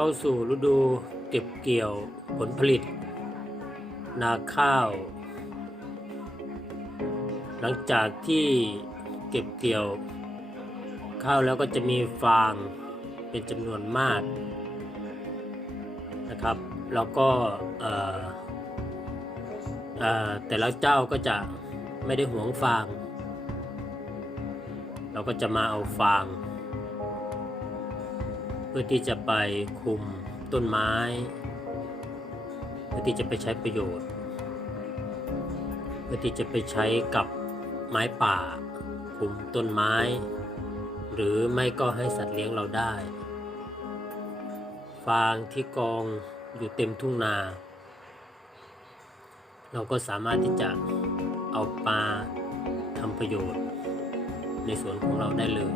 เข้าสู่ฤดูเก็บเกี่ยวผลผลิต นาข้าว หลังจากที่เก็บเกี่ยว ข้าวแล้วก็จะมีฟางเป็นจำนวนมากนะครับ แล้วก็เอ่แต่ละเจ้าก็จะไม่ได้หวงฟาง เราก็จะมาเอาฟาง เพื่อที่จะไปคุมต้นไม้ เพื่อที่จะไปใช้ประโยชน์ เพื่อที่จะไปใช้กับไม้ป่า คุมต้นไม้ หรือไม่ก็ให้สัตว์เลี้ยงเราได้ ฟางที่กองอยู่เต็มทุ่งนา เราก็สามารถที่จะเอาปลาทำประโยชน์ ในสวนของเราได้เลย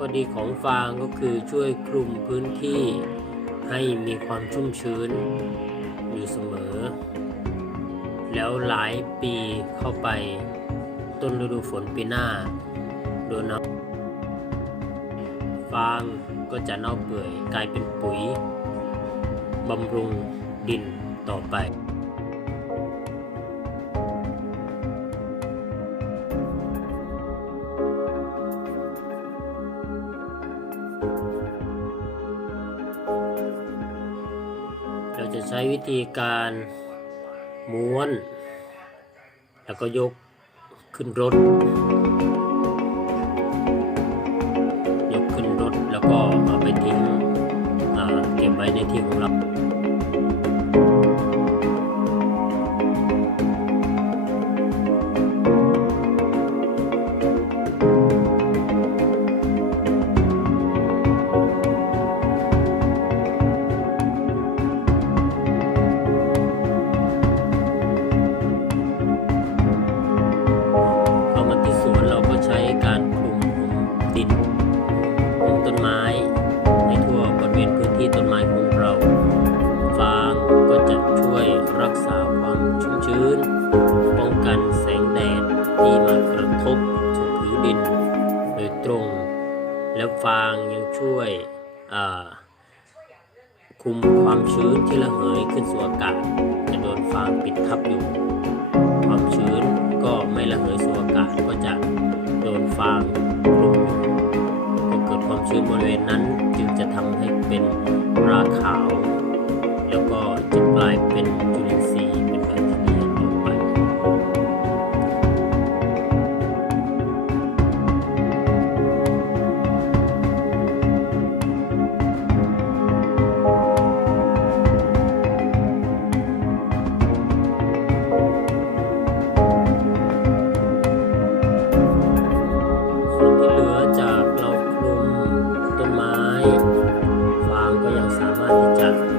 ข้อดีของฟางก็คือช่วยคลุมพื้นที่ให้มีความชุ่มชื้นอยู่เสมอ แล้วหลายปีเข้าไปต้นฤดูฝนปีหน้าโดนน้ำฟางก็จะเน่าเปื่อยกลายเป็นปุ๋ยบำรุงดินต่อไป จะใช้วิธีการม้วน แล้วก็ยกขึ้นรถ ยกขึ้นรถแล้วก็เอาไปทิ้งเก็บไว้ในที่ของเรา ต้นไม้ในทั่วบริเวณพื้นที่ต้นไม้ของเราฟางก็จะช่วยรักษาความชุ่มชื้น ป้องกันแสงแดดที่มากระทบถึงผิวดินโดยตรง และฟางยังช่วยคุมความชื้นที่ระเหยขึ้นสู่อากาศจะโดนฟางปิดทับอยู่ ความชื้นก็ไม่ระเหยสู่อากาศก็จะโดนฟาง ชื่นบริเวณนั้นจึงจะทำให้เป็นราขาว แล้วก็ 감 사.